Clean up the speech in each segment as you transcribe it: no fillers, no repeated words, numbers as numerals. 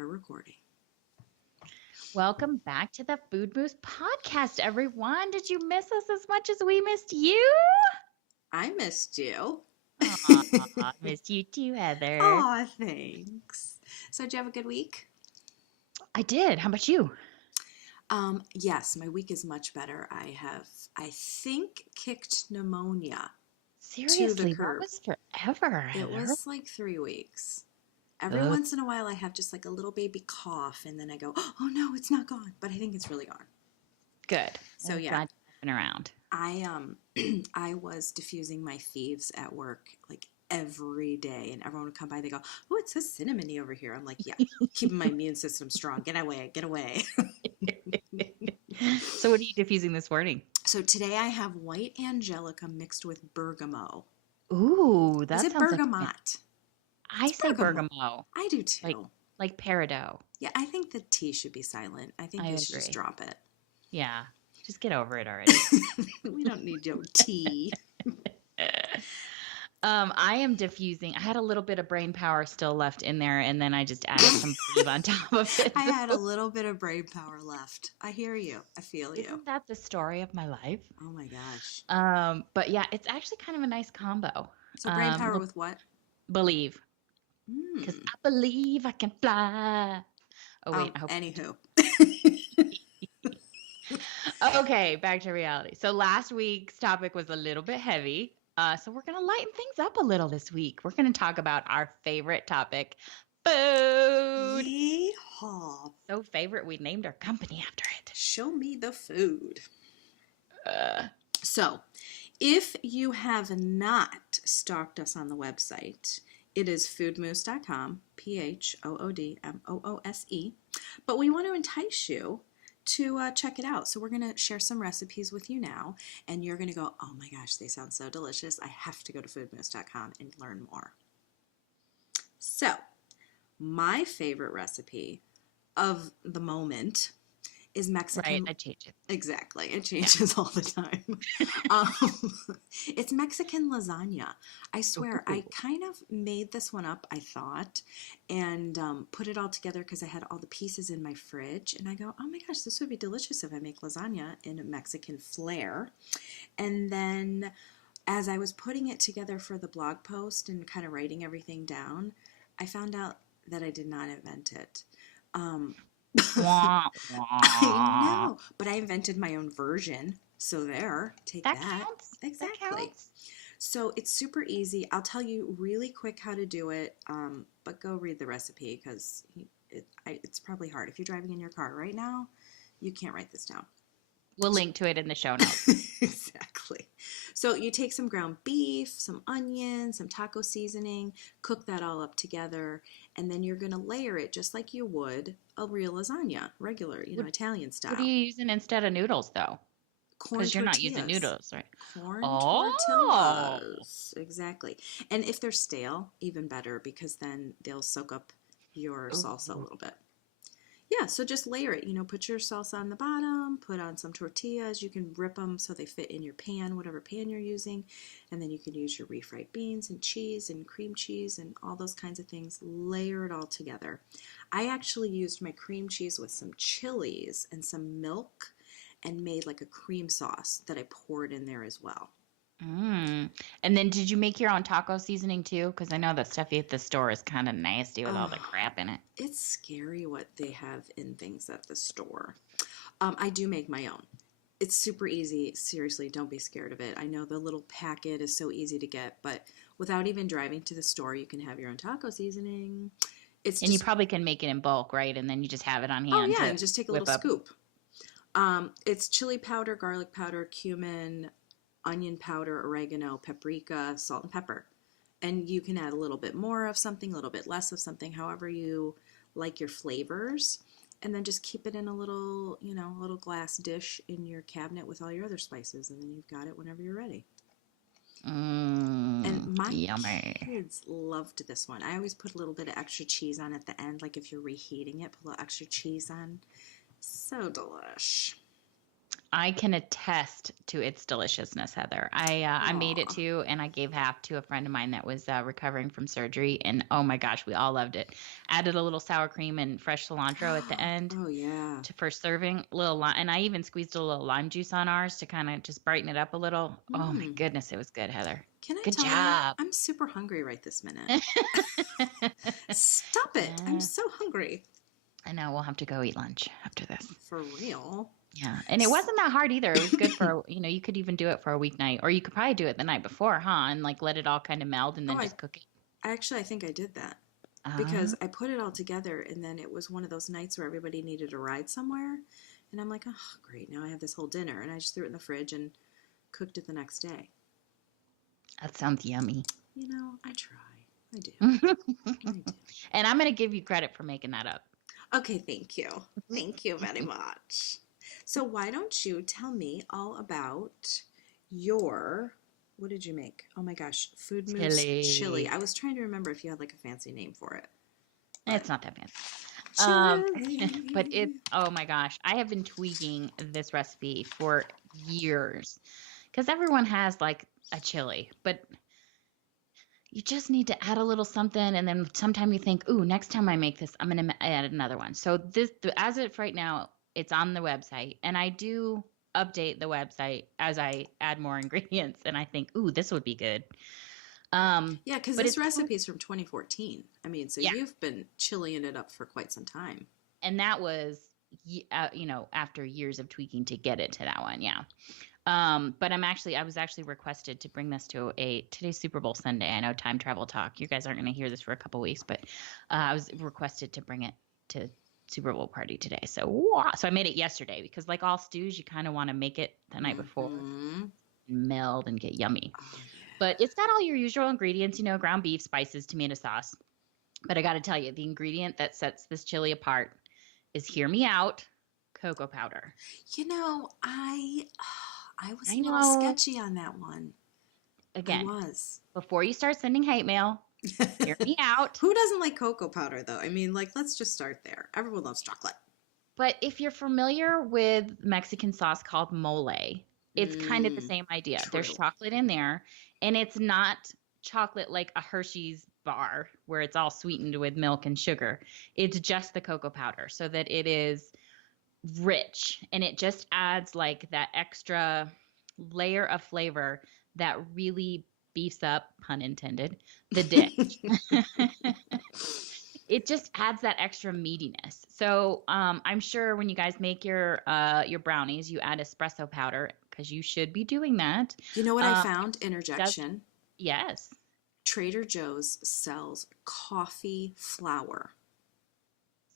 are recording. Welcome back to the Food Moose podcast, everyone. Did you miss us as much as we missed you? I missed you. Aw, missed you too, Heather. Aw, thanks. So, did you have a good week? I did. How about you? Yes, my week is much better. I think, kicked pneumonia to the Seriously, that curb. was forever, It Heather. was like 3 weeks. Every Ugh, once in a while, I have just like a little baby cough, and then I go, oh no, it's not gone. But I think it's really gone. good. So, I'm yeah, glad you're hopping around. I was diffusing my thieves at work like every day, and everyone would come by. They go, "Oh, it says cinnamony over here." I'm like, "Yeah, keeping my immune system strong. Get away, get away." So, what are you diffusing this morning? So today I have white angelica mixed with bergamot. Ooh, Is that it sounds like bergamot? I It's say bergamot. bergamot, I do like too. like peridot. Yeah, I think the T should be silent. I think I you should just agree. drop it. Yeah, just get over it already. We don't need your tea. I am diffusing. I had a little bit of brain power still left in there, and then I just added some Believe on top of it. I had a little bit of brain power left. I hear you. I feel you. Isn't that the story of my life? Oh my gosh. But yeah, it's actually kind of a nice combo. So brain power Look, with what? believe, because Hmm. I believe I can fly. Oh wait, I hope. Anywho. Okay, back to reality. So last week's topic was a little bit heavy. So we're gonna lighten things up a little this week. We're gonna talk about our favorite topic, food. Yeehaw. So favorite, we named our company after it. Show me the food. Uh, So, if you have not stalked us on the website, it is phoodmoose.com, PHOODMOOSE. But we want to entice you to check it out. So we're going to share some recipes with you now, and you're going to go, oh my gosh, they sound so delicious. I have to go to phoodmoose.com and learn more. So, my favorite recipe of the moment is Mexican. right, I changed it. Exactly. It changes all the time. um, it's Mexican lasagna. I swear, I kind of made this one up, I thought, and put it all together because I had all the pieces in my fridge. And I go, oh my gosh, this would be delicious if I make lasagna in a Mexican flair. And then as I was putting it together for the blog post and kind of writing everything down, I found out that I did not invent it. Wah, I wah. know, but I invented my own version. So there, take That that. counts. Exactly. That counts. So it's super easy. I'll tell you really quick how to do it, but go read the recipe because it's probably hard. If you're driving in your car right now, you can't write this down. We'll link to it in the show notes. Exactly. So you take some ground beef, some onions, some taco seasoning, cook that all up together, and then you're going to layer it just like you would a real lasagna, regular, What, Italian what style. are you using instead of noodles, though? Corn Because you're not tortillas. using noodles, right? Corn Oh, tortillas. Exactly. And if they're stale, even better because then they'll soak up your salsa a Ooh. little bit. Yeah, so just layer it. Put your salsa on the bottom, put on some tortillas. You can rip them so they fit in your pan, whatever pan you're using. And then you can use your refried beans and cheese and cream cheese and all those kinds of things. Layer it all together. I actually used my cream cheese with some chilies and some milk and made like a cream sauce that I poured in there as well. And then did you make your own taco seasoning too? Because I know that stuff you at the store is kind of nasty with all the Oh, crap in it. it's scary what they have in things at the store. I do make my own. It's super easy. Seriously, don't be scared of it. I know the little packet is so easy to get, but without even driving to the store, you can have your own taco seasoning. It's And you just, probably can make it in bulk, right? And then you just have it on oh hand yeah, to and just take a whip little up. scoop. It's chili powder, garlic powder, cumin, onion powder, oregano, paprika, salt, and pepper. And you can add a little bit more of something, a little bit less of something, however you like your flavors. And then just keep it in a little, a little glass dish in your cabinet with all your other spices. And then you've got it whenever you're ready. And my Yummy. kids loved this one. I always put a little bit of extra cheese on at the end. Like if you're reheating it, put a little extra cheese on. So delish. I can attest to its deliciousness, Heather. I made it Aw. too, and I gave half to a friend of mine that was recovering from surgery, and oh my gosh, we all loved it. Added a little sour cream and fresh cilantro at the end Oh yeah. to first serving, little lime, and I even squeezed a little lime juice on ours to kind of just brighten it up a little. Oh my Mm. goodness, it was good, Heather. Can I Good tell you? job. I'm super hungry right this minute. Stop it. I'm Yeah, so hungry. I know we'll have to go eat lunch after this. For real. Yeah, and it wasn't that hard either. It was good for, you could even do it for a weeknight, or you could probably do it the night before, huh? And like let it all kind of meld and Oh, then just cook it. I think I did that Uh, because I put it all together and then it was one of those nights where everybody needed a ride somewhere. And I'm like, oh, great. Now I have this whole dinner. And I just threw it in the fridge and cooked it the next day. that sounds yummy. I try. I do. And I do. I'm going to give you credit for making that up. Okay, thank you. Thank you very much. So why don't you tell me all about your, what did you make? Oh my gosh, Food Moose chili. Chili. I was trying to remember if you had like a fancy name for it. But It's not that fancy. But chili. oh my gosh, I have been tweaking this recipe for years because everyone has like a chili, but you just need to add a little something, and then sometime you think, "Ooh, next time I make this, I'm gonna add another one." So as of right now, it's on the website, and I do update the website as I add more ingredients, and I think, "Ooh, this would be good." Yeah, because But this it's recipe is from 2014. I mean, so yeah, you've been chilling it up for quite some time. and that was after years of tweaking to get it to that one, yeah. But I was actually requested to bring this to today's Super Bowl Sunday. I know time travel talk. You guys aren't going to hear this for a couple weeks, but I was requested to bring it to Super Bowl party today. So I made it yesterday because like all stews, you kind of want to make it the night before, Mm-hmm. meld and get yummy. Oh, But it's got all your usual ingredients, ground beef, spices, tomato sauce. But I got to tell you, the ingredient that sets this chili apart is, hear me out, cocoa powder. yeah. I was I a little know. sketchy on that one. I Again, was. before you start sending hate mail, hear me out. Who doesn't like cocoa powder, though? I mean, like, let's just start there. Everyone loves chocolate. But if you're familiar with Mexican sauce called mole, it's kind of the Mm, same idea. There's true. chocolate in there, and it's not chocolate like a Hershey's bar where it's all sweetened with milk and sugar. It's just the cocoa powder so that it is rich, and it just adds like that extra layer of flavor that really beefs up, pun intended, the dish. It just adds that extra meatiness. So I'm sure when you guys make your brownies, you add espresso powder because you should be doing that. You know what I Um, found? does Interjection. yes. Trader Joe's sells coffee flour.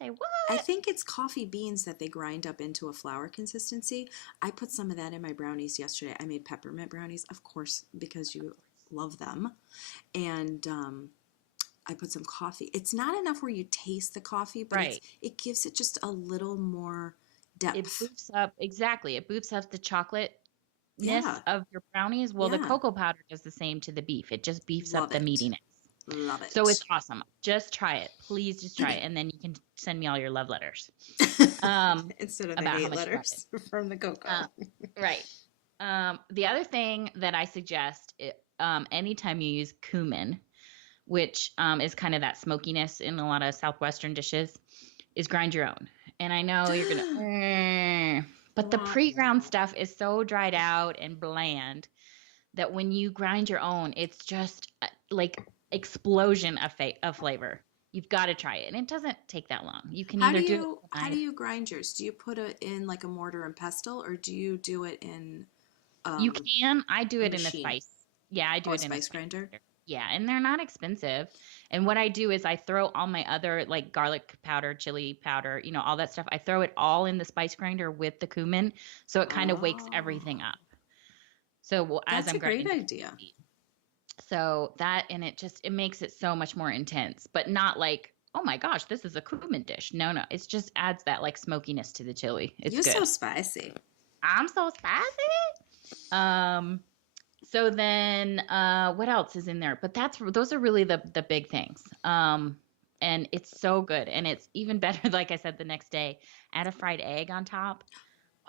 Say I what? think it's coffee beans that they grind up into a flour consistency. I put some of that in my brownies yesterday. I made peppermint brownies, of course, because you love them. And I put some coffee. It's not enough where you taste the coffee, but Right. it gives it just a little more It depth. boofs up exactly. It boofs up the chocolateness Yeah, of your brownies. Well, the yeah. cocoa powder does the same to the beef. It just beefs up Love the it. meatiness. Love So it. it's awesome. Just try it. Please just try it. And then you can send me all your love letters Instead of the about how hate much you love it. letters from the cocoa. Right. The other thing that I suggest, anytime you use cumin, which is kind of that smokiness in a lot of Southwestern dishes, is grind your own. And I know you're going to, but the Wah, pre-ground wah. stuff is so dried out and bland that when you grind your own, it's just like explosion of flavor. You've got to try it. And it doesn't take that long. You can How do either do it you with a how do knife. you grind yours? Do you put it in like a mortar and pestle, or do you do it in You um, can. I do a it in a machine? spice. Yeah, I do Oh, a it in a spice spice grinder. grinder. Yeah, and they're not expensive. And what I do is I throw all my other like garlic powder, chili powder, all that stuff. I throw it all in the spice grinder with the cumin, so it kind of wakes everything Oh, up. So as that's I'm a great grinding idea. the so that and it makes it so much more intense, but not like, oh my gosh, this is a cumin dish. No, no, it just adds that like smokiness to the chili. It's You're so good. spicy. I'm so spicy. Um, so then what else is in there? But those are really the big things. And it's so good. And it's even better, like I said, the next day, add a fried egg on top.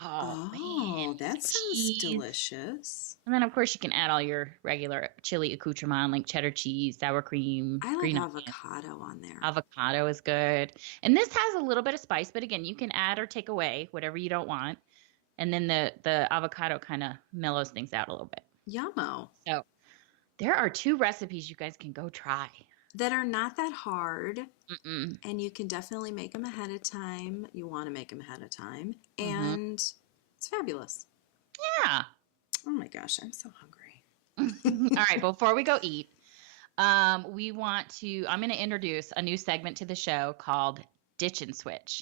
Oh man, Oh, that sounds cheese. delicious. And then of course you can add all your regular chili accoutrement like cheddar cheese, sour cream, I like green onions. avocado on there. Avocado is good. And this has a little bit of spice, but again, you can add or take away whatever you don't want. And then the avocado kind of mellows things out a little bit. Yummo. So there are 2 recipes you guys can go try. That are not that hard, Mm-mm. and you can definitely make them ahead of time. You want to make them ahead of time, Mm-hmm. and it's fabulous. Yeah. Oh my gosh, I'm so hungry. All right, before we go eat, I'm going to introduce a new segment to the show called Ditch and Switch,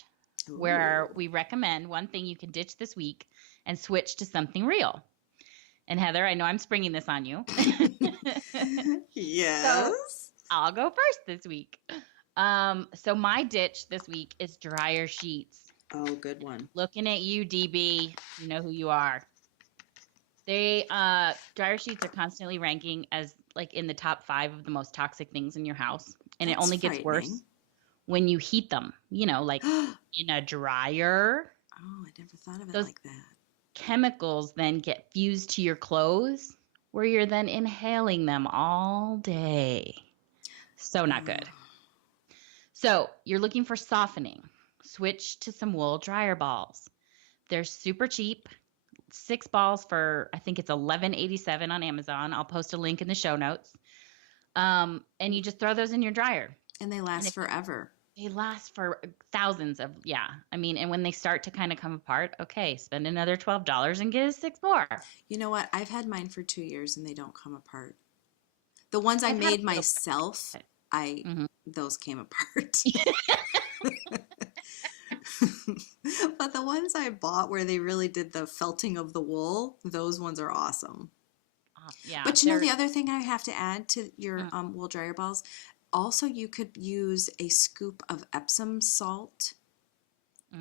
where Ooh. we recommend one thing you can ditch this week and switch to something real. And Heather, I know I'm springing this on you. So Yes. I'll go first this week. So my ditch this week is dryer sheets. Oh, good one. Looking at you, DB, you know who you are. Dryer sheets are constantly ranking as like in the top 5 of the most toxic things in your house. And it That's only gets worse frightening. when you heat them, like Oh, in a dryer. I never thought of it Those like that. chemicals then get fused to your clothes where you're then inhaling them all day. So not good. So you're looking for softening. Switch to some wool dryer balls. They're super cheap. 6 balls for, I think it's $11.87 on Amazon. I'll post a link in the show notes. And you just throw those in your dryer. And they last forever. They last for thousands of, yeah. I mean, and when they start to kind of come apart, okay, spend another $12 and get us 6 more. You know what? I've had mine for 2 years and they don't come apart. The ones I I've had a made little myself, Mhm. those came apart. But the ones I bought where they really did the felting of the wool, those ones are awesome. Yeah. But you know the other thing I have to add to your wool dryer balls? Also, you could use a scoop of Epsom salt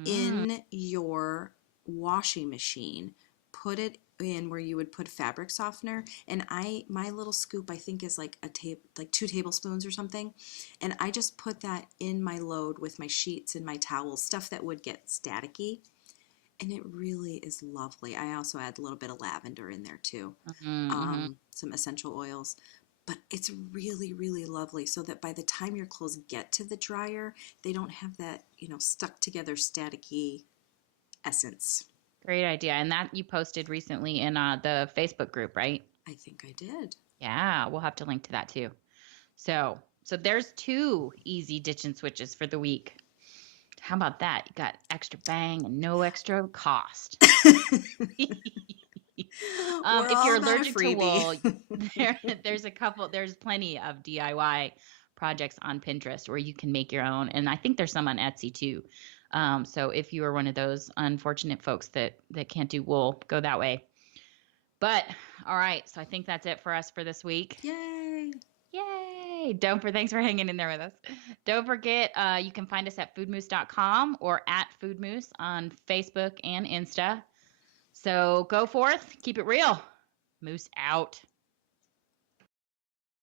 in your washing machine. Put it in where you would put fabric softener, and my little scoop I think is like like 2 tablespoons or something, and I just put that in my load with my sheets and my towels, stuff that would get staticky, and it really is lovely. I also add a little bit of lavender in there too, some essential oils, but it's really, really lovely so that by the time your clothes get to the dryer, they don't have that stuck together staticky essence. Great idea. And that you posted recently in the Facebook group, right? I think I did. Yeah, we'll have to link to that too. So there's 2 easy ditch and switches for the week. How about that? You got extra bang and no extra cost. If you're allergic to wool, there's plenty of DIY projects on Pinterest where you can make your own. And I think there's some on Etsy too. So if you are one of those unfortunate folks that can't do wool, go that way. But all right, so I think that's it for us for this week. Yay! Yay! Thanks for hanging in there with us. Don't forget, you can find us at foodmoose.com or at foodmoose on Facebook and Insta. So go forth, keep it real. Moose out.